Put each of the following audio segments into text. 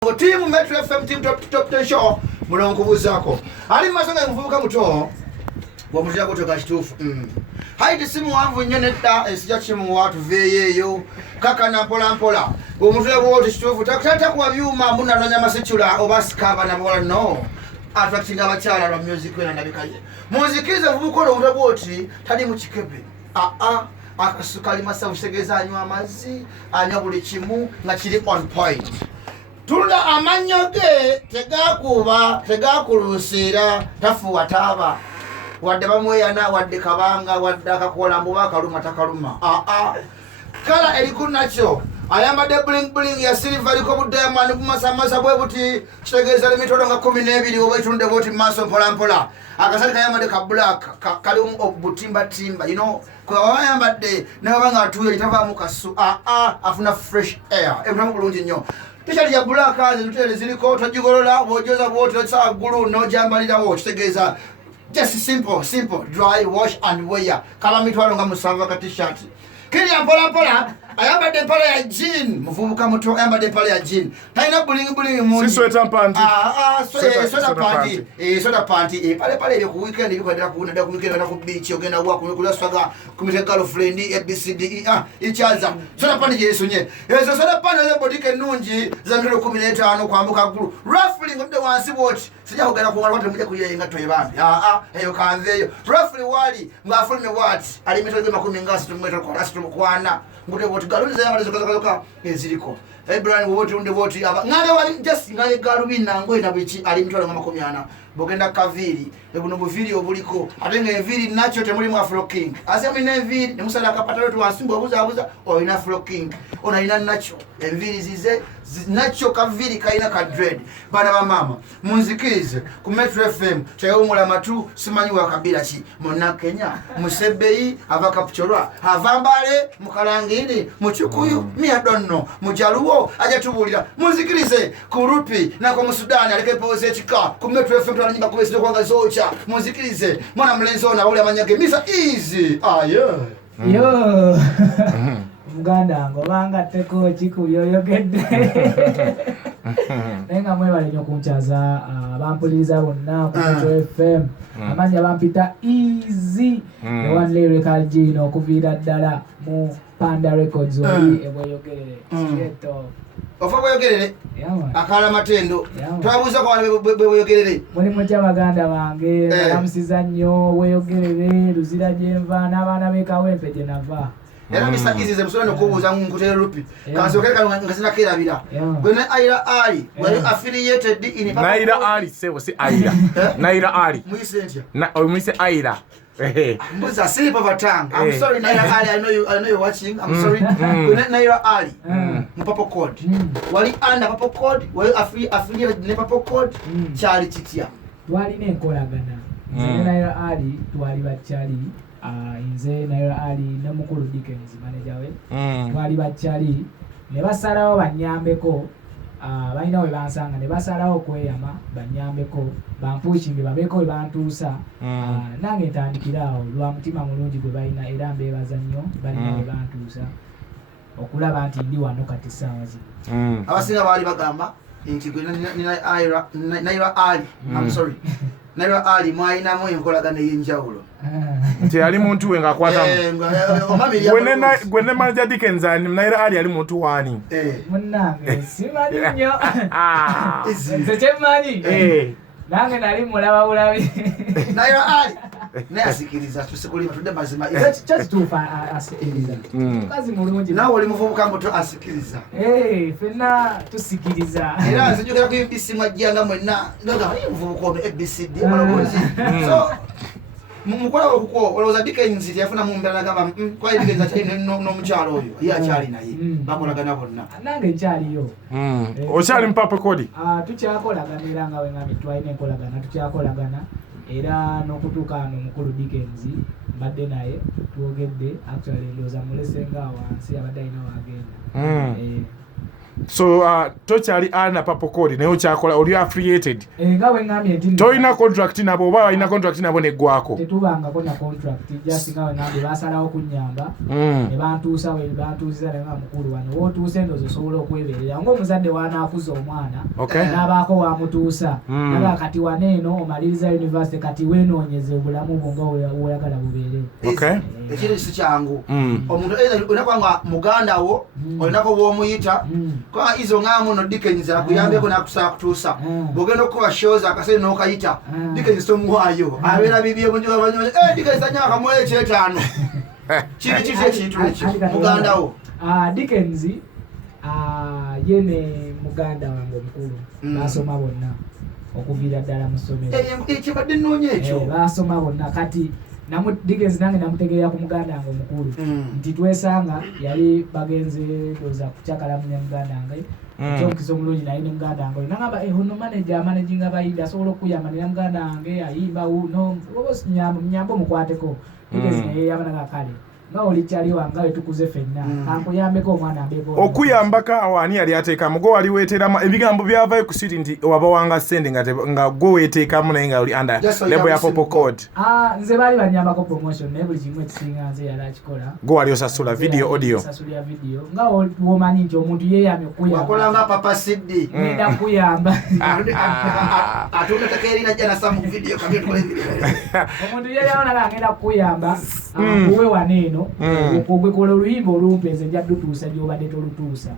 Team Metro FM team top 10 show mulongo buzako ali masanga mvubuka muto wa muzia kutoka kitufu haidi simu wanvu nyeneta esija chimu watu veyeyo kaka na mpola mpola omuzia wote kitufu takata kwa byuma muna nanyama sichula obasikaba na bola no atwakinga abachala lwa music wena nabikaye muzikiza vubuko no mutagoti tadi mukikebe akasukali masa usegeza anywa amazi anya buli kimu nga kiri on point. Tula amanyoge tegakulusira tafuwa taba wadde bamweyana wadde kabanga wadde akakola mbuba kaluma takaluma kala erikunacho ayambadde bling bling ya silver liko bu diamond bumasamasa bwe buti kitegeeza limitodo nga 12 oba itunde boti maso mpola mpola akasali kayambadde ka black kali obutimba timba you know kwa ayambadde nabanga atuye litava mu kasu afuna fresh air ebulamu bulungi nnyo. T-shirt ya black azitutele ziliko tojigolola bojoza bote tsa gulu no jambalira wo kitegeeza just simple dry wash and wear kala mitwalo nga musava ka t-shirt kiri ampola pola ayambadde pala ya jean muvubuka muto ayambadde pala ya jean taina buling mu si sweater panty sweater panty pale ile ku weekend iliko ndira ku nda ku weekend na ku beach ogenda wa kula swaga kumite girlfriend ABCD ichaza sweater panty yesu nye ezo sweater panty ze bodike nungi za 15 kwambuka gulu roughly ngode wansi watch sija kugana ku watu muje kuyenga toye bambi eyo kanveyo roughly wali ngafulme what alimito ze 10 ngasi tumweto kwa rasi tumkwana ngode wote galuni za yamale zokazoka eziliko Brian wote unde wote aba ngale wali just ngale galubi nango ina bichi alimitwala ngama 10 bogenda kaviri ebuno buviri obuliko atenge eviri nacho temuli mu Afro King asema ina eviri nemusala akapata wetu wasimbo abuza o ina Afro King ona ina nacho eviri zize nacho kaviri kaina ka dread bana ba mama munzikirize ku Metro FM tayumula matu simanyi wa kabila ki monna Kenya musebei avakapuchorwa avambale mukalangini muchukuyu mi adonno mujaluwo aja tubulira munzikirize ku Rupi na ku Sudani aleke pose chika ku Metro FM tunanyimba ku West kwanga zocha munzikirize mwana mlenzo na ule amanyage misa easy yo Muganda ngobanga teko chiku yoyogedde nenga mwebale nyo kunchaza bampuliriza bonna ku Metro FM amanya bampita easy the one lyrical gino kuvira ddala mu Panda Records oli eboyogerere sieto ofa boyogerere akala matendo twabuza kwa boyogerere muli mutya baganda bange balamusiza nnyo boyogerere luzira jenva n'abaana b'ekawempe gye nava era misa izize musona kubuza nkutera Rupi kanzokeka ngazina kirabira gwena Aira Ali wali affiliated in Naira Ali sebo si Aira Naira Ali muisentia muise Aira mbuza slip of a tongue. I'm sorry Naira Ali, I know you're watching. I'm sorry Naira Ali Mpapo code wali under Papo code wali affiliated ne Papo code chali chitia twali nenkolagana Naira Ali twali bachali inze Naira Ali ne mukulu Dickens manager we twali bachali ne basalawo banyambeko balina we bansanga ne basalawo kweyama banyambeko bampushing babeko we bantuusa nange ntandikirawo lwa mutima mulungi gwe balina era mbeebaza nnyo balina we bantuusa okulaba nti ndi wano kati ssaawa zino abasinga baali bagamba nti gwe Naira Ali I'm sorry Naira Ali mwayinamu enkolagana ey'enjawulo nti ali muntu we ng'akwata gwe ne manager Dickens Naira Ali ali muntu wani munnange simanyi nnyo nze kyemmanyi nange nali mulaba bulabi Naira Ali naye asikiriza tusikulima tudde mazima kyakituufa asikiriza mukazi mulungi naawe oli muvubuka muto asikiriza ffenna tusikiriza era nzijukira ku UBC mwajjanga mwenna nga muvubuka ono ABCD amaloboozi so mukola okuko olowooza Dickens yafuna mu mbeera nagamba kwa Dickens akyali n'omukyalo oyo ye akyali naye bakolagana bonna nange nkyaliyo okyali mu Papo Code tukyakolagana era nga we ngambi twalina enkolagana tukyakolagana era n'okutuuka wano omukulu Dickens mbadde naye twogedde actually ndowooza mulesenga wansi abadde alina waagenda So tochali ana papo code nayo kyakola oli affiliated ngawe ngamye ndi toina contract nabo oba ina contract nabo negwako tetubanga kona contract just ngawe ngambe basalawo kunyamba ne bantuusa we bantuusiza nga mukulu wano wotuuse ndozo sobola okweberera ng'omuzadde wanaakuza omwana n'abaako wamutuusa naga kati waneeno omaliriza university kati wenoonyeze obulamu bwo nga woyagala bubeere ekiri si kyangu omuntu onakwanga muganda wo olinako bwomuyita kwa izo ngamu no Dickens akuyambeko nakusaba kutuusa bogenda okuba shows akasene n'okayita Dickens tomuwaayo abeera bibye bunjwa banyoye Dickens anyaka moye kyetaano kiri ekintu ekyo muganda wo Dickens yene muganda wange omukulu basoma bonna okuviira ddala mu ssomero ekibadde nnoonya ekyo basoma bonna kati Dickens nange namutegeera ku muganda wange omukulu nti twesanga yali bagenze doza kukyakalamunya muganda wange ekyomukiza omulungi naye ne muganda wange nagamba ono managing abayimbi asobola okuyamba nera muganda wange ayimba munyambe omukwateko Dickens naye yabanaga kale nga oli kyali wanga wetukuze fenna kankuyambeko omwana mbeko okuyambaka awani yali ateekamu go wali weeteramu ebigambo byavayo ku siri nti waba wanga sente nga gwe weeteekamu naye nga oli under label ya Popo Code nze baali banyambako promotion naye buli kimu ekisinga nze yali akikola go wali osasula video audio osasula video nga womanyi nti omuntu yeeyamye okuyamba wakolanga Papa Siddi nenda kuyamba ate onatekeerina jana samu video kamye tukole video omuntu yeeyawona ngenda kuyamba kuwe waneeno okwekola oluyimba olumpeeze nja dutuusa gyobadde tolutuusa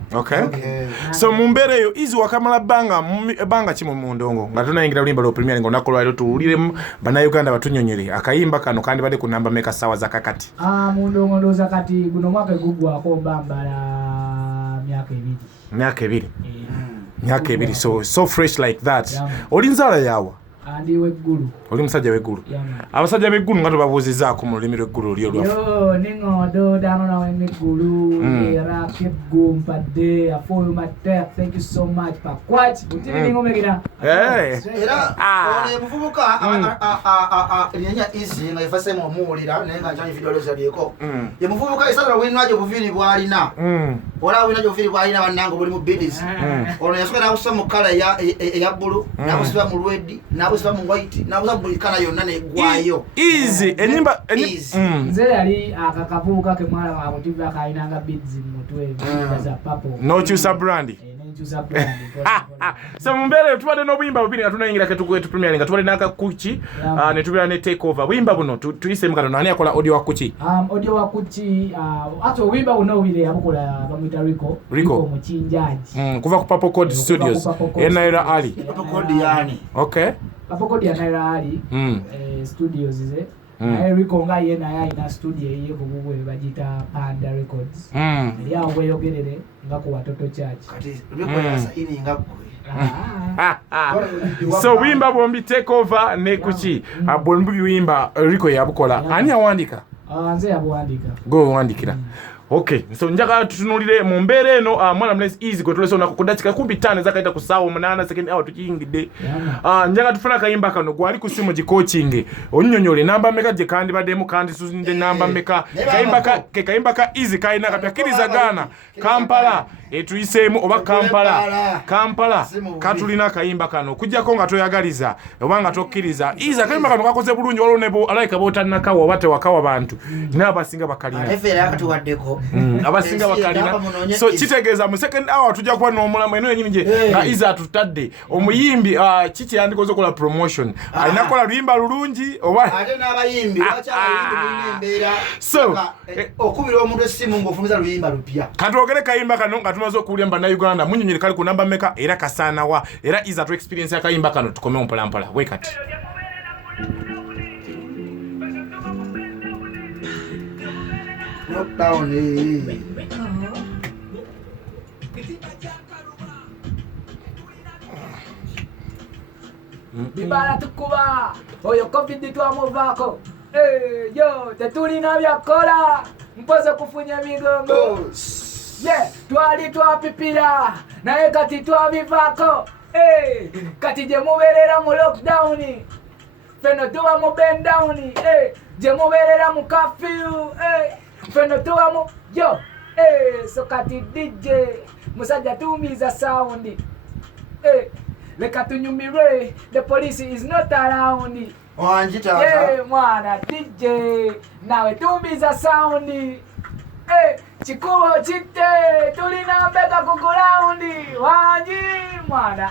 so mu mbeera eyo izi wakamala bbanga ki mu ndongo nga tonayingira oluyimba lwa premier nga olunaku lwaliro tuwuliremu bannayuganda batunyonyere akayimba kano kandibadde ku namba meka ssaawa za kakati mu ndongo ndowooza kati guno mwaka egugwako mbambala myaka ebiri so fresh like that oli nzaala yaawa andi weggulu oli musajja weggulu abasajja beggulu nga tobabuuzizaako mu lulimi lweggulu oli olwafu ningodo dano nawe neggulu era keggumpadde afoyumatek thank you so much pakwat utini ningomegera era ono muvubuka lyenya easy nga yefasemu omuwulira naye nga njanyi video lozalyeko ye muvubuka esala winwaje obuviri bwalina ola winwaje obuviri bwalina bannange buli mu bidis ono yasoka nakusa mu kala eya bbulu nakusiba mu lwedi nakusiba mu white nakusiba buli kala yonna negwayo easy enyimba nze yali akakavubuka ke mwana wa kutiva kayinanga bids mu mutwe za papo nokyusa brandi so mumbeera tubadde n'obuyimba bubiri nga tunayingira ketukuwetu premier nga tubadde n'akakuki ne tubeera ne take over buyimba buno tuyisemu katono ani akola audio wa kuki audio wa kuki ate obuyimba buno obubiri yabukola bamwita Rico Mukinjaji kuva ku Popo Code Studios Naira Ali Popo Code yani Popo Code ya Naira Ali studios ze naye Rico nga ye naye alina studio ye kububwe bagita Panda Records eri awo bweyogerere nga ku Watoto Church kati Rico yasaini nga so wimba bombi take over ne kuki bombi wimba Rico yabukola ani awandika nze yabuwandika go wandikira okay so njaka tutunulire mu mbeera eno mwana mless easy ko tulese onako kudachika kumbi 5 zakaita ku sawa 8 second hour tukiyingide njaka tufuna kayimba kano gwali ku simu coaching onnyonyole namba meka je kandi bademu kandi suzinde namba meka kayimba ka easy kaina kapyakiriza gana Kampala etuyisemu oba Kampala katulina kayimba kano kujjako nga toyagaliza oba nga tokkiriza iza kayimba kano kakoze bulungi olonebo alaika botanakawa obate wakawa bantu n'abasinga bakalina abasinga bakalina so kitegeeza mu second hour tujja kuba n'omulamu eno yenyini gye nga iza atutadde omuyimbi kiki yandikoze okola promotion alina kola luyimba lulungi oba ate n'abayimbi bakyabayimbi bulina embeera so okubira omuntu essimu ng'ofumiza luyimba lupya katwogere kayimba kano nga tumaze okuwulira mba Uganda munyonyere kali ku namba meka era kasaanawa era iza tu experience yakayimba kano tukome mpolampola wekati lockdown bibala tukuba oyo covid twamuvaako yo tetulina byakola mpoze kufunya migongo twali twapipira naye kati twabivaako kati gye mubeerera mu lockdown feno tuba mu bendown gye mubeerera mu kafyu feno tuba mu so kati DJ musajja tumiza sound. Leka tunyumire, the police is not around. Wanji tata. Yeah, mwana DJ, nawe tumiza sound. Chikubo chite, tulina mbeka kukulaundi. Wanji mwana